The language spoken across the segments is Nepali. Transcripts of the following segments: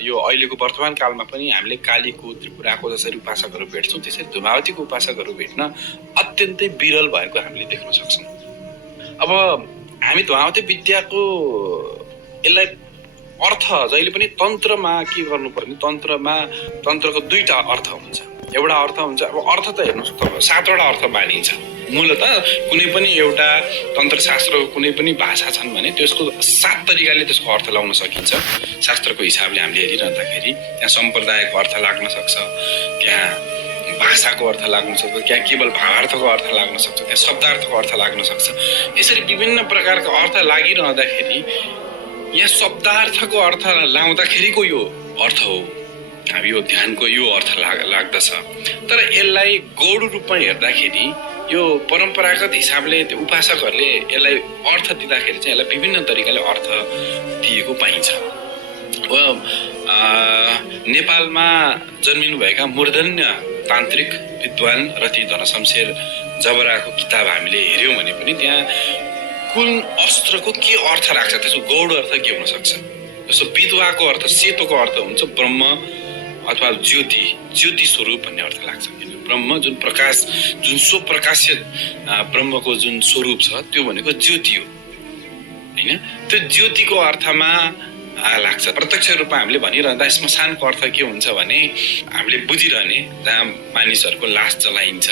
यो अहिलेको वर्तमान कालमा पनि हामीले कालीको त्रिपुराको जसरी उपासकहरू भेट्छौँ त्यसरी धुमावतीको उपासकहरू भेट्न अत्यन्तै विरल भएको हामीले देख्न सक्छौँ। अब हामी धुमावती विद्याको यसलाई अर्थ जहिले पनि तन्त्रमा के गर्नुपर्ने, तन्त्रको दुईटा अर्थ हुन्छ। एउटा अर्थ हुन्छ, अब अर्थ त हेर्नुहोस् त 7वटा अर्थ मानिन्छ। मूलत कुनै पनि एउटा तन्त्रशास्त्रको कुनै पनि भाषा छन् भने त्यसको 7 तरिकाले त्यसको अर्थ लगाउन सकिन्छ। शास्त्रको हिसाबले हामीले हेरिरहँदाखेरि त्यहाँ सम्प्रदायको अर्थ लाग्न सक्छ, त्यहाँ भाषाको अर्थ लाग्न सक्छ, त्यहाँ केवल भावार्थको अर्थ लाग्न सक्छ, त्यहाँ शब्दार्थको अर्थ लाग्न सक्छ। यसरी विभिन्न प्रकारका अर्थ लागिरहँदाखेरि यहाँ शब्दार्थको अर्थ लाउँदाखेरिको यो अर्थ हो, अब यो ध्यानको यो अर्थ लाग्दछ। तर यसलाई गौड रूपमा हेर्दाखेरि यो परम्परागत हिसाबले उपासकहरूले यसलाई अर्थ दिँदाखेरि चाहिँ यसलाई विभिन्न तरिकाले अर्थ दिएको पाइन्छ। नेपालमा जन्मिनुभएका मूर्धन्य तान्त्रिक विद्वान रति धनशमशेर जबराको किताब हामीले हेऱ्यौँ भने पनि त्यहाँ कुन अस्त्रको के अर्थ राख्छ, त्यसको गौड अर्थ के हुन सक्छ। जस्तो विधवाको अर्थ सेतोको अर्थ हुन्छ ब्रह्म अथवा ज्योति स्वरूप भन्ने अर्थ लाग्छ। ब्रह्म जुन प्रकाश, जुन स्वप्रकाश्य ब्रह्मको जुन स्वरूप छ त्यो भनेको ज्योति हो हैन। त्यो ज्योतिको अर्थमा लाग्छ। प्रत्यक्ष रूपमा हामीले भनिरहँदा श्मशानको अर्थ के हुन्छ भने हामीले बुझिरहने जहाँ मानिसहरूको लास जलाइन्छ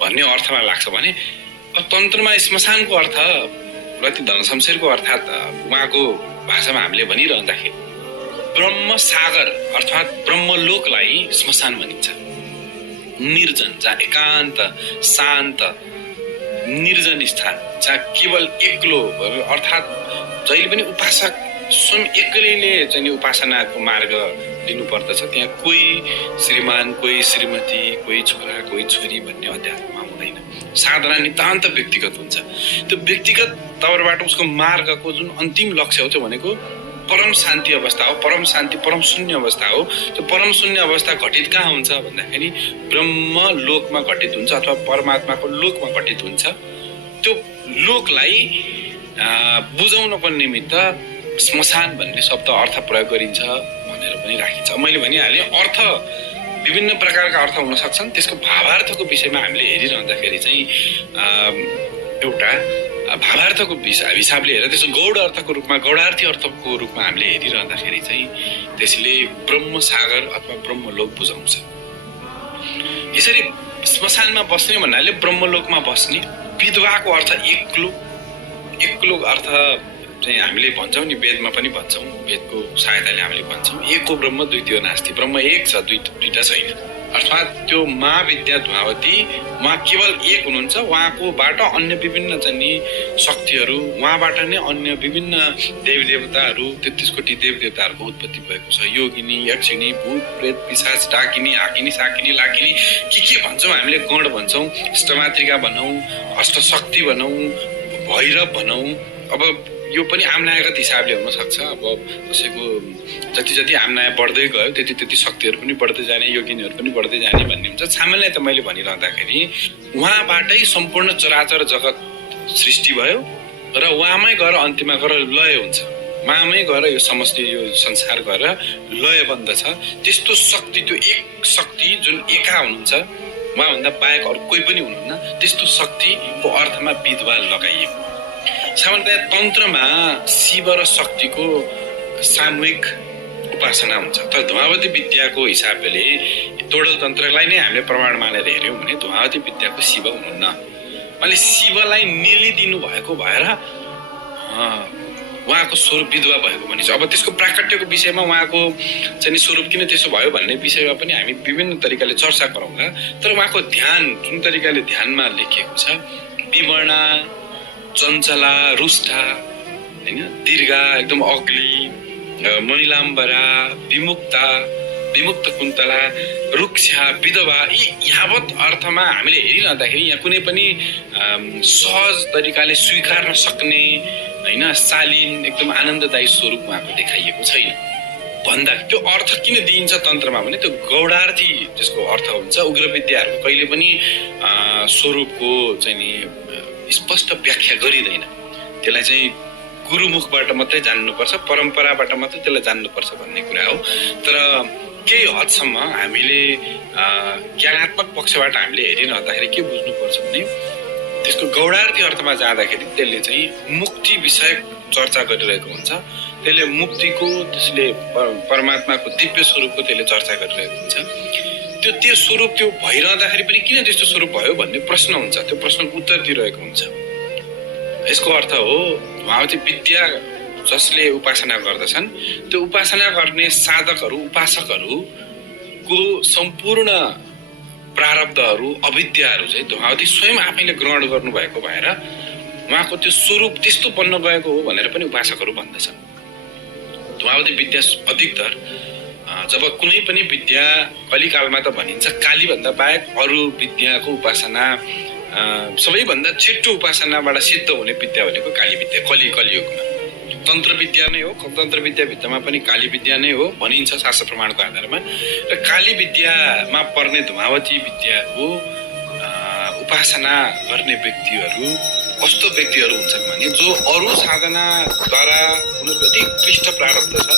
भन्ने अर्थमा लाग्छ भने तन्त्रमा श्मशानको अर्थ रति धनशमशेरको अर्थात् उहाँको भाषामा हामीले भनिरहँदाखेरि ब्रह्म सागर अर्थात् ब्रह्मलोकलाई श्मशान भनिन्छ। निर्जन, जहाँ एकान्त शान्त निर्जन स्थान, जहाँ केवल एक्लो अर्थात् जहिले पनि उपासक स्वयं एक्लैले चाहिँ उपासनाको मार्ग लिनुपर्दछ। त्यहाँ कोही श्रीमान, कोही श्रीमती, कोही छोरा, कोही छोरी भन्ने अध्यात्ममा हुँदैन। साधना नितान्त व्यक्तिगत हुन्छ। त्यो व्यक्तिगत तौरबाट उसको मार्गको जुन अन्तिम लक्ष्य हो त्यो भनेको परम शान्ति अवस्था हो, परम शान्ति, परम शून्य अवस्था हो। त्यो परम शून्य अवस्था घटित कहाँ हुन्छ भन्दाखेरि ब्रह्म लोकमा घटित हुन्छ अथवा परमात्माको लोकमा घटित हुन्छ। त्यो लोकलाई बुझाउनको निमित्त श्मशान भन्ने शब्द अर्थ प्रयोग गरिन्छ भनेर पनि राखिन्छ। मैले भनिहालेँ अर्थ विभिन्न प्रकारका अर्थ हुन सक्छन्। त्यसको भावार्थको विषयमा हामीले हेरिरहँदाखेरि चाहिँ एउटा भावार्थको हिसाबले हेरेर त्यसको गौड अर्थको रूपमा, गौडार्थी अर्थको रूपमा हामीले हेरिरहँदाखेरि चाहिँ त्यसले ब्रह्मसागर अथवा ब्रह्मलोक बुझाउँछ। यसरी श्मशानमा बस्ने भन्नाले ब्रह्मलोकमा बस्ने। विधवाको अर्थ एक्लो अर्थ चाहिँ हामीले भन्छौँ नि, वेदमा पनि भन्छौँ, वेदको सहायताले हामीले भन्छौँ एको ब्रह्म द्वितीय नास्ति, ब्रह्म एक छ, दुईटा छैन। अर्थात् त्यो महाविद्या धुमावती उहाँ केवल एक हुनुहुन्छ। उहाँकोबाट अन्य विभिन्न चाहिँ शक्तिहरू, उहाँबाट नै अन्य विभिन्न देवी देवताहरू, 33 कोटी देवी देवताहरूको उत्पत्ति भएको छ। योगिनी, यक्षिणी, भूत प्रेत पिशाच, डाकिनी, हाकिनी, साकिनी, लाकिनी, के भन्छौँ हामीले, गण भन्छौँ, अष्टमातृका भनौँ, अष्टशक्ति भनौँ, भैरव भनौँ। अब यो पनि आमनायगत हिसाबले हुन सक्छ। अब कसैको जति आमनाय बढ्दै गयो त्यति शक्तिहरू पनि बढ्दै जाने, योगिनीहरू पनि बढ्दै जाने भन्ने हुन्छ। सामान्य त मैले भनिरहँदाखेरि उहाँबाटै सम्पूर्ण चराचर जगत सृष्टि भयो र उहाँमै गएर अन्तिममा गएर लय हुन्छ। उहाँमै गएर यो समष्टि, यो संसार गएर लय बन्दछ। त्यस्तो शक्ति, त्यो एक शक्ति जुन एका हुनुहुन्छ, उहाँभन्दा बाहेक अरू कोही पनि हुनुहुन्न, त्यस्तो शक्तिको अर्थमा विधवा लगाइएको। सामान्यतया तन्त्रमा शिव र शक्तिको सामूहिक उपासना हुन्छ। तर धुमावती विद्याको हिसाबले तोडल तन्त्रलाई नै हामीले प्रमाण मानेर हेऱ्यौँ भने धुमावती विद्याको शिव हुनुहुन्न। मैले शिवलाई नेलिदिनु भएको भएर उहाँको स्वरूप विधवा भएको भनिन्छ। अब त्यसको प्राकट्यको विषयमा उहाँको चाहिँ स्वरूप किन त्यसो भयो भन्ने विषयमा पनि हामी विभिन्न तरिकाले चर्चा गरौँला। तर उहाँको ध्यान जुन तरिकाले ध्यानमा लेखिएको छ, विवर्णा, चञ्चला, रुष्ठा हैन, दीर्घा, एकदम अग्ली, महिलाम्बरा, विमुक्त कुन्तला, रुक्षा, विधवा, यी यावत अर्थमा हामीले हेरिरहँदाखेरि यहाँ कुनै पनि सहज तरिकाले स्वीकार्न सक्ने हैन, शालीन, एकदम आनन्ददायी स्वरूप उहाँको देखाइएको छैन। भन्दा त्यो अर्थ किन दिइन्छ तन्त्रमा भने त्यो गौडार्थी त्यसको अर्थ हुन्छ। उग्र विद्याहरूको कहिले पनि स्वरूपको चाहिँ नि स्पष्ट व्याख्या गरिँदैन। त्यसलाई चाहिँ गुरुमुखबाट मात्रै जान्नुपर्छ, परम्पराबाट मात्रै त्यसलाई जान्नुपर्छ भन्ने कुरा हो। तर केही हदसम्म हामीले ज्ञानात्मक पक्षबाट हामीले हेरिरहँदाखेरि के बुझ्नुपर्छ भने त्यसको गौडार्थी अर्थमा जाँदाखेरि त्यसले चाहिँ मुक्ति विषयक चर्चा गरिरहेको हुन्छ। त्यसले मुक्तिको, त्यसले परमात्माको दिव्य स्वरूपको त्यसले चर्चा गरिरहेको हुन्छ। त्यो स्वरूप त्यो भइरहँदाखेरि पनि किन त्यस्तो स्वरूप भयो भन्ने प्रश्न हुन्छ, त्यो प्रश्नको उत्तर दिइरहेको हुन्छ। यसको अर्थ हो उहाँले विद्या जसले उपासना गर्दछन् त्यो उपासना गर्ने साधकहरू, उपासकहरूको सम्पूर्ण प्रारब्धहरू, अविद्याहरू चाहिँ धुमावती स्वयं आफैले ग्रहण गर्नुभएको भएर उहाँको त्यो स्वरूप त्यस्तो बन्न गएको हो भनेर पनि उपासकहरू भन्दछन्। धुमावती विद्या अधिकतर जब कुनै पनि विद्या कलिकालमा त भनिन्छ कालीभन्दा बाहेक अरू विद्याको उपासना सबैभन्दा छिट्टो उपासनाबाट सिद्ध हुने विद्या भनेको काली विद्या कलियुगमा। तन्त्र विद्या नै हो, तन्त्र विद्याभित्रमा पनि काली विद्या नै हो भनिन्छ शास्त्र प्रमाणको आधारमा। र काली विद्यामा पर्ने धुमावती विद्याको उपासना गर्ने व्यक्तिहरू कस्तो व्यक्तिहरू हुन्छन् भने जो अरू साधनाद्वारा उनीहरूको यति क्लिष्ट प्रारब्ध छ